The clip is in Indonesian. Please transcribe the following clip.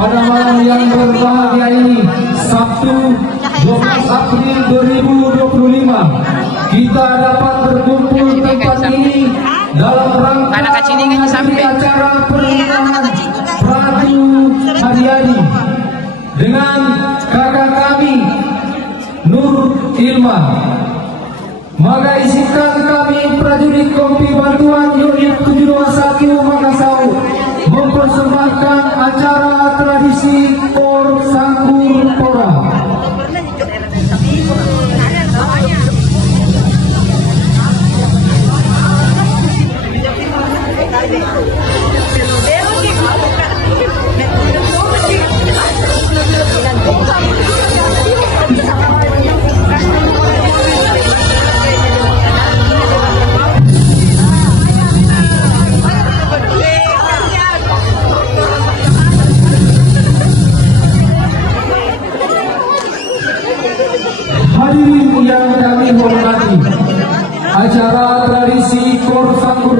pada malam yang berbahagia ini, Sabtu 12 April 2025, kita dapat berkumpul tempat ini dalam rangka acara pernikahan Pradu Haryadi dengan kakak kami Nur Ilman. Maka izinkan kami prajurit Kompi Bantuan Unit 721 Makassar mempersembahkan acara tradisi Por Sangkur Pora. Hadirin yang kami hormati, acara tradisi Por Sangkur